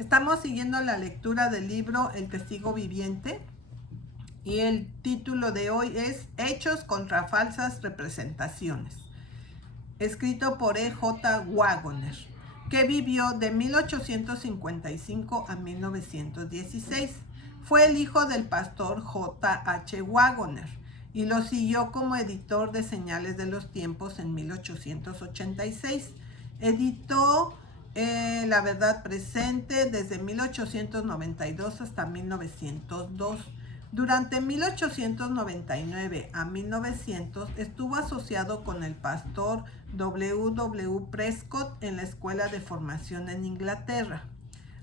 Estamos siguiendo la lectura del libro El Testigo Viviente y el título de hoy es Hechos contra falsas representaciones, escrito por E.J. Waggoner, que vivió de 1855 a 1916. Fue el hijo del pastor J.H. Waggoner y lo siguió como editor de Señales de los Tiempos en 1886. Editó La Verdad Presente desde 1892 hasta 1902. Durante 1899 a 1900 estuvo asociado con el pastor W. Prescott en la Escuela de Formación en Inglaterra.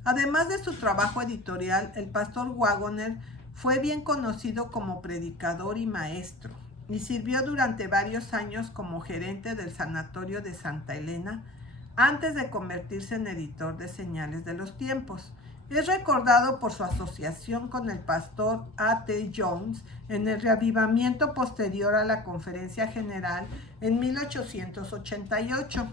Además de su trabajo editorial, el pastor Waggoner fue bien conocido como predicador y maestro, y sirvió durante varios años como gerente del Sanatorio de Santa Elena antes de convertirse en editor de Señales de los Tiempos. Es recordado por su asociación con el pastor A.T. Jones en el reavivamiento posterior a la Conferencia General en 1888.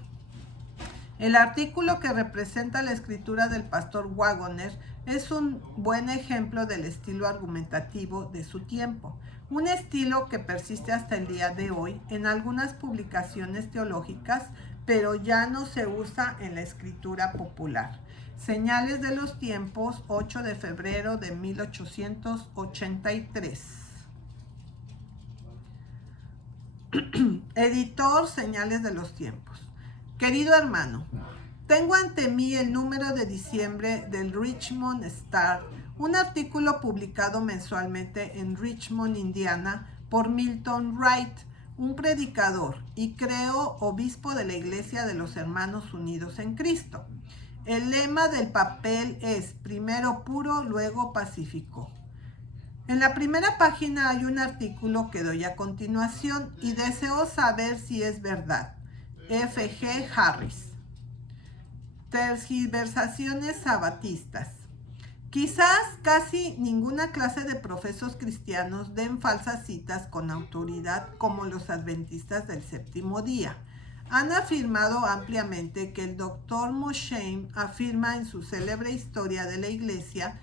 El artículo que representa la escritura del pastor Waggoner es un buen ejemplo del estilo argumentativo de su tiempo, un estilo que persiste hasta el día de hoy en algunas publicaciones teológicas, pero ya no se usa en la escritura popular. Señales de los Tiempos, 8 de febrero de 1883. Editor, Señales de los Tiempos. Querido hermano, tengo ante mí el número de diciembre del Richmond Star, un artículo publicado mensualmente en Richmond, Indiana, por Milton Wright, un predicador y creo obispo de la Iglesia de los Hermanos Unidos en Cristo. El lema del papel es primero puro, luego pacífico. En la primera página hay un artículo que doy a continuación y deseo saber si es verdad. F.G. Harris. Tergiversaciones sabatistas. Quizás casi ninguna clase de profesos cristianos den falsas citas con autoridad como los adventistas del séptimo día. Han afirmado ampliamente que el Dr. Mosheim afirma en su célebre Historia de la Iglesia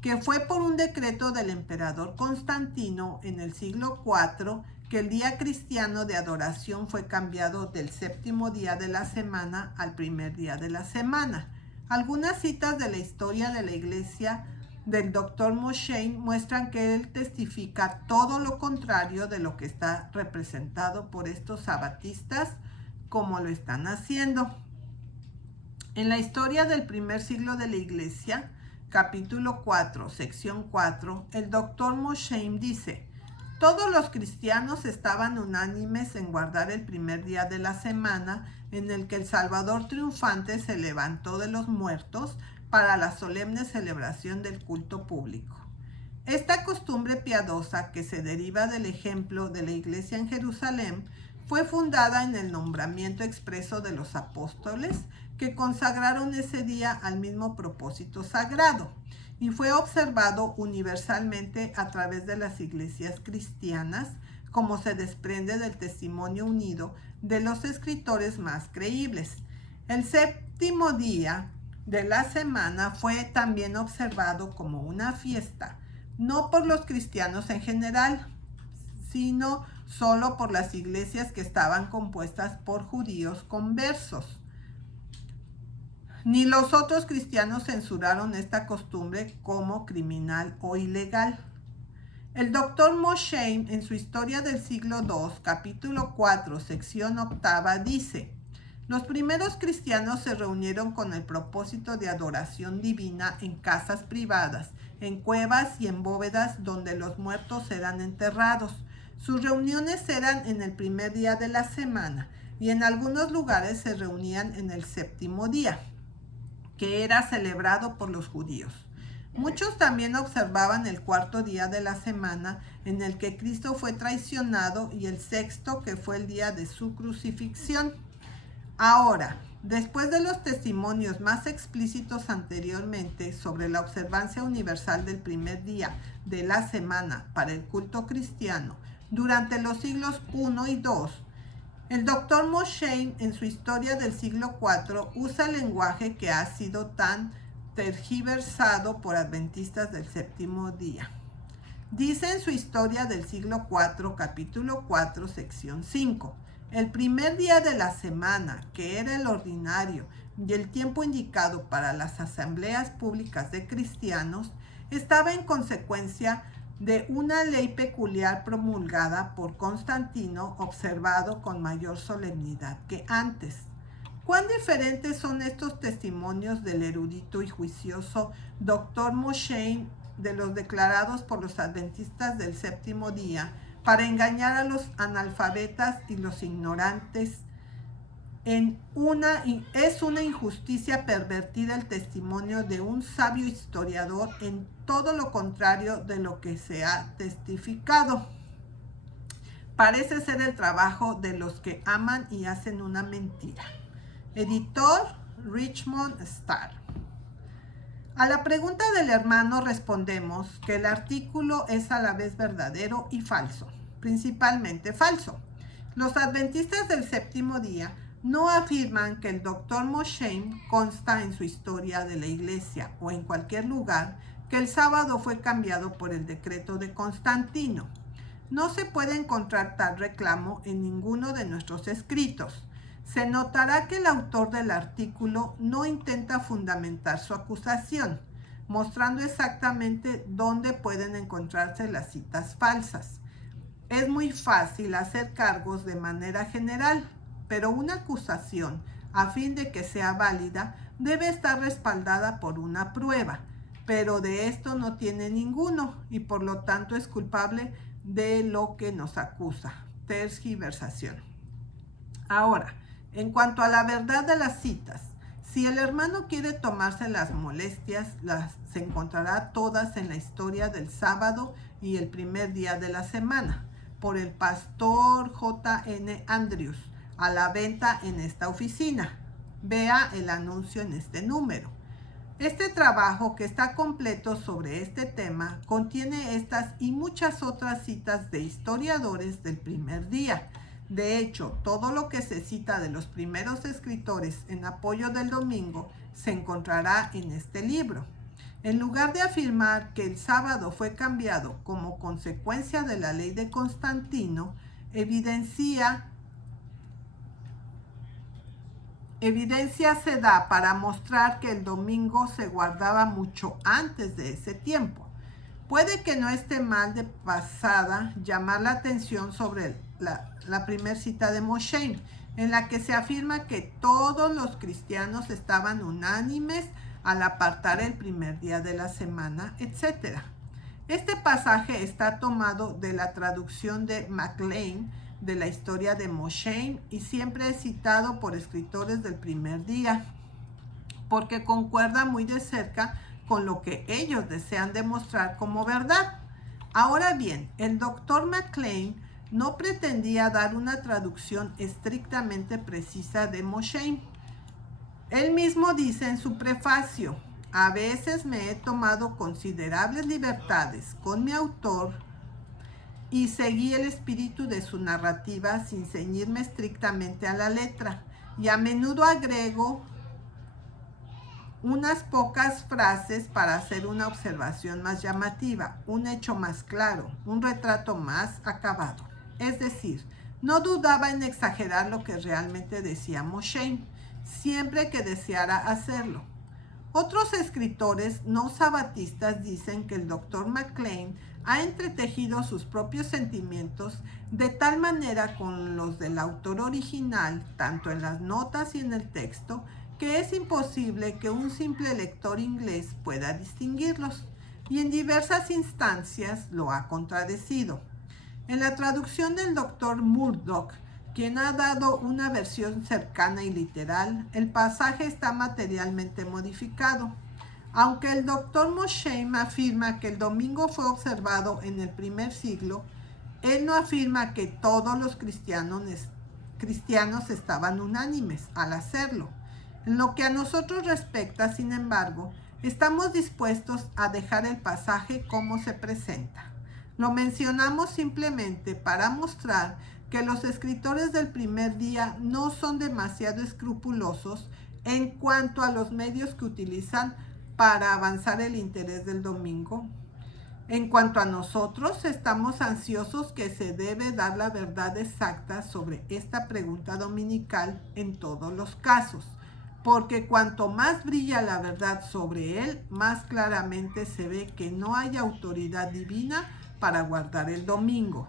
que fue por un decreto del emperador Constantino en el siglo IV que el día cristiano de adoración fue cambiado del séptimo día de la semana al primer día de la semana. Algunas citas de la Historia de la Iglesia del Dr. Mosheim muestran que él testifica todo lo contrario de lo que está representado por estos sabatistas, como lo están haciendo. En la Historia del primer siglo de la Iglesia, capítulo 4, sección 4, el Dr. Mosheim dice: todos los cristianos estaban unánimes en guardar el primer día de la semana en el que el Salvador triunfante se levantó de los muertos para la solemne celebración del culto público. Esta costumbre piadosa, que se deriva del ejemplo de la Iglesia en Jerusalén, fue fundada en el nombramiento expreso de los apóstoles que consagraron ese día al mismo propósito sagrado, y fue observado universalmente a través de las iglesias cristianas, como se desprende del testimonio unido de los escritores más creíbles. El séptimo día de la semana fue también observado como una fiesta, no por los cristianos en general, sino solo por las iglesias que estaban compuestas por judíos conversos. Ni los otros cristianos censuraron esta costumbre como criminal o ilegal. El Dr. Mosheim, en su Historia del siglo II, capítulo 4, sección 8, dice: los primeros cristianos se reunieron con el propósito de adoración divina en casas privadas, en cuevas y en bóvedas donde los muertos eran enterrados. Sus reuniones eran en el primer día de la semana y en algunos lugares se reunían en el séptimo día, que era celebrado por los judíos. Muchos también observaban el cuarto día de la semana en el que Cristo fue traicionado y el sexto, que fue el día de su crucifixión. Ahora, después de los testimonios más explícitos anteriormente sobre la observancia universal del primer día de la semana para el culto cristiano durante los siglos I y II, el Dr. Mosheim, en su Historia del siglo IV, usa el lenguaje que ha sido tan tergiversado por adventistas del séptimo día. Dice en su Historia del siglo IV, capítulo 4, sección 5, el primer día de la semana, que era el ordinario y el tiempo indicado para las asambleas públicas de cristianos, estaba en consecuencia de una ley peculiar promulgada por Constantino, observado con mayor solemnidad que antes. ¿Cuán diferentes son estos testimonios del erudito y juicioso Dr. Mosheim de los declarados por los adventistas del séptimo día para engañar a los analfabetas y los ignorantes? Es una injusticia pervertir el testimonio de un sabio historiador en todo lo contrario de lo que se ha testificado. Parece ser el trabajo de los que aman y hacen una mentira. Editor Richmond Star. A la pregunta del hermano respondemos que el artículo es a la vez verdadero y falso, principalmente falso. Los adventistas del séptimo día no afirman que el Dr. Mosheim consta en su Historia de la Iglesia o en cualquier lugar que el sábado fue cambiado por el decreto de Constantino. No se puede encontrar tal reclamo en ninguno de nuestros escritos. Se notará que el autor del artículo no intenta fundamentar su acusación, mostrando exactamente dónde pueden encontrarse las citas falsas. Es muy fácil hacer cargos de manera general, pero una acusación, a fin de que sea válida, debe estar respaldada por una prueba, pero de esto no tiene ninguno y por lo tanto es culpable de lo que nos acusa, tergiversación. Ahora, en cuanto a la verdad de las citas, si el hermano quiere tomarse las molestias, se encontrará todas en la Historia del sábado y el primer día de la semana, por el pastor J.N. Andrews, a la venta en esta oficina. Vea el anuncio en este número. Este trabajo, que está completo sobre este tema, contiene estas y muchas otras citas de historiadores del primer día. De hecho, todo lo que se cita de los primeros escritores en apoyo del domingo se encontrará en este libro. En lugar de afirmar que el sábado fue cambiado como consecuencia de la ley de Constantino, evidencia se da para mostrar que el domingo se guardaba mucho antes de ese tiempo. Puede que no esté mal de pasada llamar la atención sobre la primera cita de Mosheim, en la que se afirma que todos los cristianos estaban unánimes al apartar el primer día de la semana, etc. Este pasaje está tomado de la traducción de MacLean de la Historia de Mosheim y siempre es citado por escritores del primer día, porque concuerda muy de cerca con lo que ellos desean demostrar como verdad. Ahora bien, el Dr. MacLean no pretendía dar una traducción estrictamente precisa de Mosheim. Él mismo dice en su prefacio: a veces me he tomado considerables libertades con mi autor y seguí el espíritu de su narrativa sin ceñirme estrictamente a la letra, y a menudo agrego unas pocas frases para hacer una observación más llamativa, un hecho más claro, un retrato más acabado. Es decir, no dudaba en exagerar lo que realmente decía Mosheim, siempre que deseara hacerlo. Otros escritores no sabatistas dicen que el Dr. MacLean ha entretejido sus propios sentimientos de tal manera con los del autor original, tanto en las notas y en el texto, que es imposible que un simple lector inglés pueda distinguirlos, y en diversas instancias lo ha contradecido. En la traducción del Dr. Murdoch, quien ha dado una versión cercana y literal, el pasaje está materialmente modificado. Aunque el Dr. Mosheim afirma que el domingo fue observado en el primer siglo, él no afirma que todos los cristianos estaban unánimes al hacerlo. En lo que a nosotros respecta, sin embargo, estamos dispuestos a dejar el pasaje como se presenta. Lo mencionamos simplemente para mostrar que los escritores del primer día no son demasiado escrupulosos en cuanto a los medios que utilizan para avanzar el interés del domingo? En cuanto a nosotros, estamos ansiosos que se debe dar la verdad exacta sobre esta pregunta dominical en todos los casos, porque cuanto más brilla la verdad sobre él, más claramente se ve que no hay autoridad divina para guardar el domingo.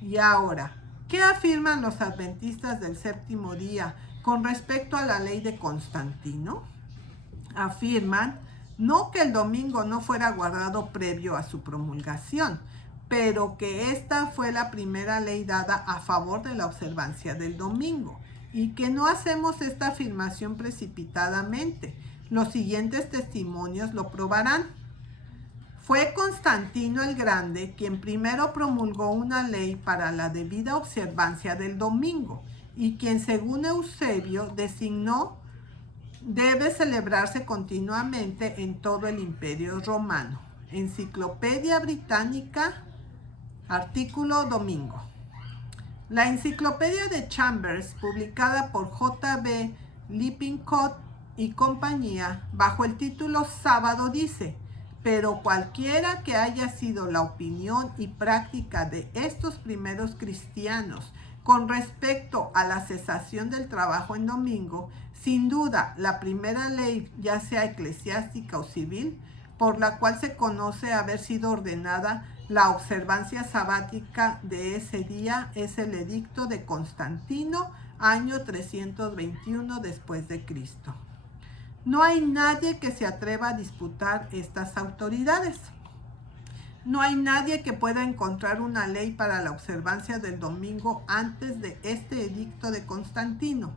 Y ahora, ¿qué afirman los adventistas del séptimo día con respecto a la ley de Constantino? Afirman no que el domingo no fuera guardado previo a su promulgación, pero que esta fue la primera ley dada a favor de la observancia del domingo, y que no hacemos esta afirmación precipitadamente. Los siguientes testimonios lo probarán. Fue Constantino el Grande quien primero promulgó una ley para la debida observancia del domingo, y quien, según Eusebio, designó debe celebrarse continuamente en todo el Imperio Romano. Enciclopedia Británica, artículo domingo. La Enciclopedia de Chambers, publicada por J.B. Lippincott y compañía, bajo el título Sábado, dice: pero cualquiera que haya sido la opinión y práctica de estos primeros cristianos con respecto a la cesación del trabajo en domingo, sin duda la primera ley, ya sea eclesiástica o civil, por la cual se conoce haber sido ordenada la observancia sabática de ese día, es el edicto de Constantino, año 321 después de Cristo. No hay nadie que se atreva a disputar estas autoridades. No hay nadie que pueda encontrar una ley para la observancia del domingo antes de este edicto de Constantino.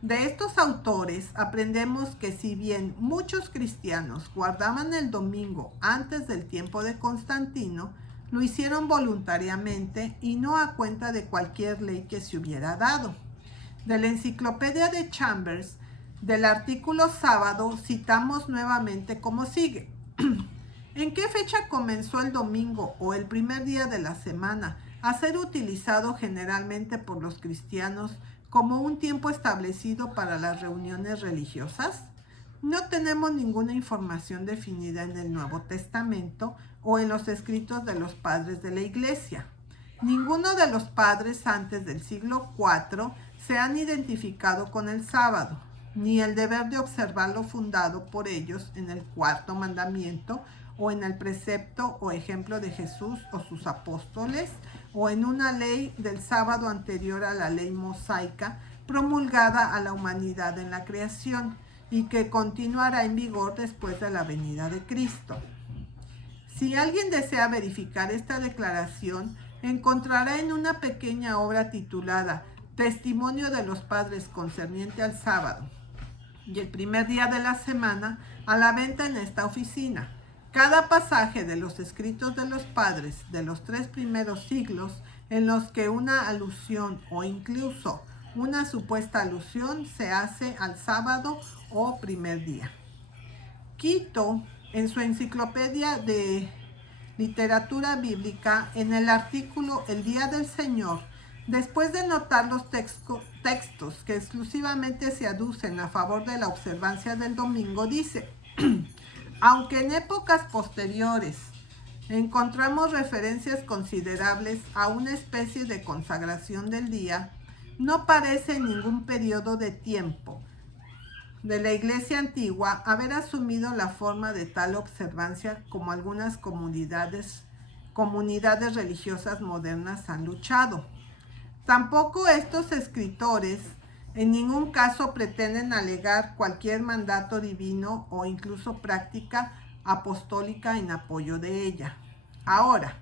De estos autores aprendemos que si bien muchos cristianos guardaban el domingo antes del tiempo de Constantino, lo hicieron voluntariamente y no a cuenta de cualquier ley que se hubiera dado. De la Enciclopedia de Chambers, del artículo sábado, citamos nuevamente como sigue. ¿En qué fecha comenzó el domingo o el primer día de la semana a ser utilizado generalmente por los cristianos como un tiempo establecido para las reuniones religiosas? No tenemos ninguna información definida en el Nuevo Testamento o en los escritos de los padres de la Iglesia. Ninguno de los padres antes del siglo IV se han identificado con el sábado, ni el deber de observarlo fundado por ellos en el cuarto mandamiento o en el precepto o ejemplo de Jesús o sus apóstoles, o en una ley del sábado anterior a la ley mosaica promulgada a la humanidad en la creación y que continuará en vigor después de la venida de Cristo. Si alguien desea verificar esta declaración, encontrará en una pequeña obra titulada Testimonio de los Padres concerniente al sábado y el primer día de la semana, a la venta en esta oficina, cada pasaje de los escritos de los padres de los 3 primeros siglos en los que una alusión o incluso una supuesta alusión se hace al sábado o primer día. Quito, en su enciclopedia de literatura bíblica, en el artículo El Día del Señor, después de notar los textos que exclusivamente se aducen a favor de la observancia del domingo, dice: aunque en épocas posteriores encontramos referencias considerables a una especie de consagración del día, no parece en ningún periodo de tiempo de la Iglesia antigua haber asumido la forma de tal observancia como algunas comunidades religiosas modernas han luchado. Tampoco estos escritores en ningún caso pretenden alegar cualquier mandato divino o incluso práctica apostólica en apoyo de ella. Ahora,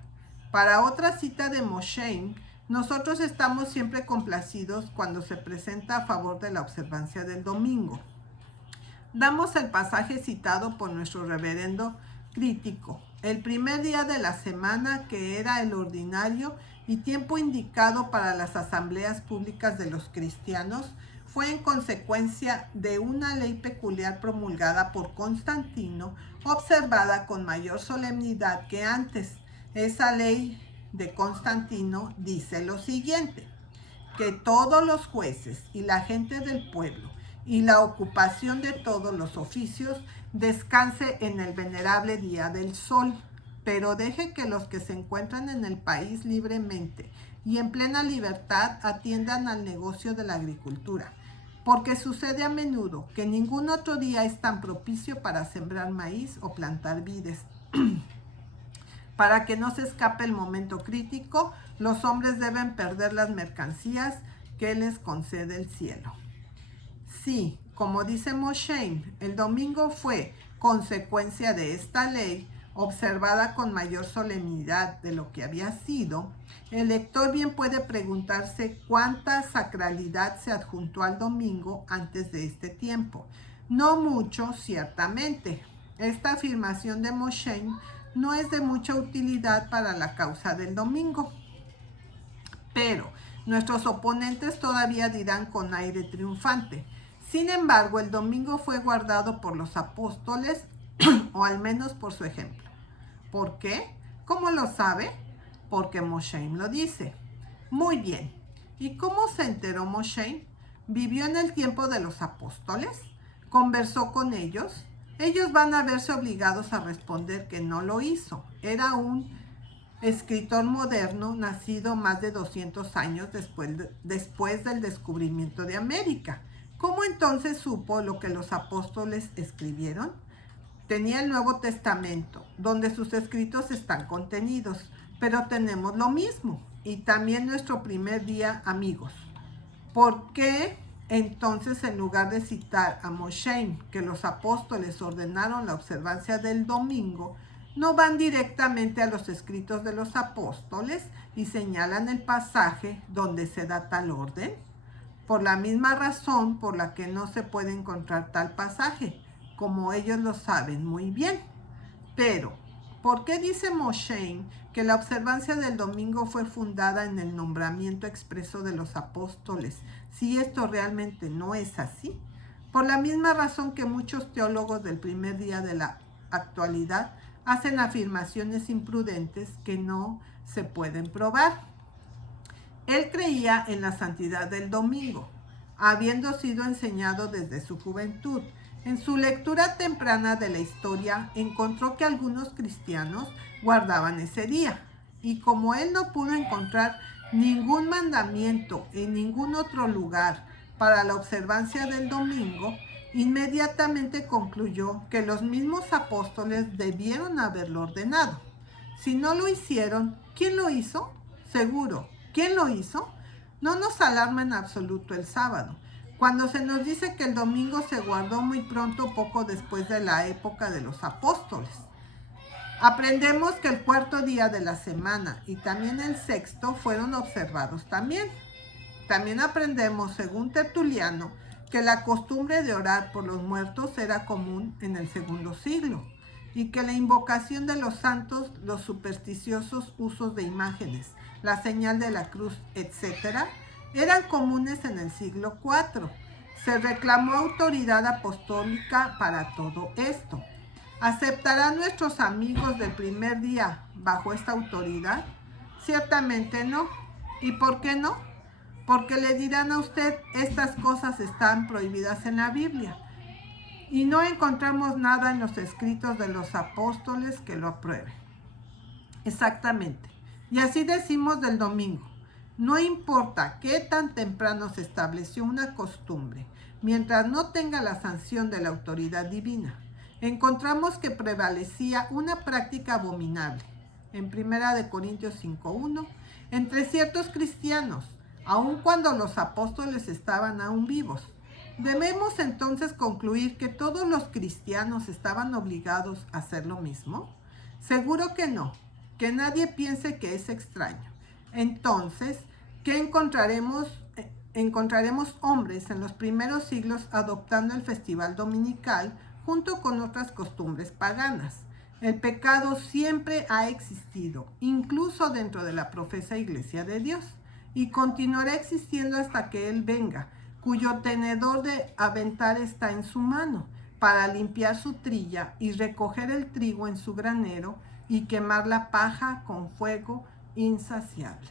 para otra cita de Mosheim, nosotros estamos siempre complacidos cuando se presenta a favor de la observancia del domingo. Damos el pasaje citado por nuestro reverendo crítico. El primer día de la semana, que era el ordinario y tiempo indicado para las asambleas públicas de los cristianos, fue en consecuencia de una ley peculiar promulgada por Constantino, observada con mayor solemnidad que antes. Esa ley de Constantino dice lo siguiente: que todos los jueces y la gente del pueblo y la ocupación de todos los oficios descanse en el venerable día del sol, pero deje que los que se encuentran en el país libremente y en plena libertad atiendan al negocio de la agricultura, porque sucede a menudo que ningún otro día es tan propicio para sembrar maíz o plantar vides. Para que no se escape el momento crítico, los hombres deben perder las mercancías que les concede el cielo. Sí, como dice Moshe, el domingo fue consecuencia de esta ley, observada con mayor solemnidad de lo que había sido. El lector bien puede preguntarse cuánta sacralidad se adjuntó al domingo antes de este tiempo. No mucho, ciertamente. Esta afirmación de Moshe no es de mucha utilidad para la causa del domingo. Pero nuestros oponentes todavía dirán con aire triunfante: sin embargo, el domingo fue guardado por los apóstoles, o al menos por su ejemplo. ¿Por qué? ¿Cómo lo sabe? Porque Moshe lo dice. Muy bien. ¿Y cómo se enteró Moshe? ¿Vivió en el tiempo de los apóstoles? ¿Conversó con ellos? Ellos van a verse obligados a responder que no lo hizo. Era un escritor moderno nacido más de 200 años después del descubrimiento de América. ¿Cómo entonces supo lo que los apóstoles escribieron? Tenía el Nuevo Testamento, donde sus escritos están contenidos, pero tenemos lo mismo, y también nuestro primer día, amigos. ¿Por qué entonces, en lugar de citar a Moshe, que los apóstoles ordenaron la observancia del domingo, no van directamente a los escritos de los apóstoles y señalan el pasaje donde se da tal orden? Por la misma razón por la que no se puede encontrar tal pasaje, como ellos lo saben muy bien. Pero, ¿por qué dice Moshe que la observancia del domingo fue fundada en el nombramiento expreso de los apóstoles, si esto realmente no es así? Por la misma razón que muchos teólogos del primer día de la actualidad hacen afirmaciones imprudentes que no se pueden probar. Él creía en la santidad del domingo, habiendo sido enseñado desde su juventud. En su lectura temprana de la historia, encontró que algunos cristianos guardaban ese día, y como él no pudo encontrar ningún mandamiento en ningún otro lugar para la observancia del domingo, inmediatamente concluyó que los mismos apóstoles debieron haberlo ordenado. Si no lo hicieron, ¿quién lo hizo? Seguro. ¿Quién lo hizo? No nos alarma en absoluto el sábado, cuando se nos dice que el domingo se guardó muy pronto, poco después de la época de los apóstoles. Aprendemos que el cuarto día de la semana y también el sexto fueron observados también. También aprendemos, según Tertuliano, que la costumbre de orar por los muertos era común en el segundo siglo, y que la invocación de los santos, los supersticiosos usos de imágenes, la señal de la cruz, etc., eran comunes en el siglo IV. Se reclamó autoridad apostólica para todo esto. ¿Aceptarán nuestros amigos del primer día bajo esta autoridad? Ciertamente no. ¿Y por qué no? Porque le dirán a usted: estas cosas están prohibidas en la Biblia. Y no encontramos nada en los escritos de los apóstoles que lo aprueben. Exactamente. Y así decimos del domingo. No importa qué tan temprano se estableció una costumbre, mientras no tenga la sanción de la autoridad divina. Encontramos que prevalecía una práctica abominable, en 1 Corintios 5:1, entre ciertos cristianos, aun cuando los apóstoles estaban aún vivos. ¿Debemos entonces concluir que todos los cristianos estaban obligados a hacer lo mismo? Seguro que no, que nadie piense que es extraño. Entonces, ¿qué encontraremos? Encontraremos hombres en los primeros siglos adoptando el festival dominical junto con otras costumbres paganas. El pecado siempre ha existido, incluso dentro de la profesa Iglesia de Dios, y continuará existiendo hasta que Él venga, cuyo tenedor de aventar está en su mano, para limpiar su trilla y recoger el trigo en su granero y quemar la paja con fuego insaciable.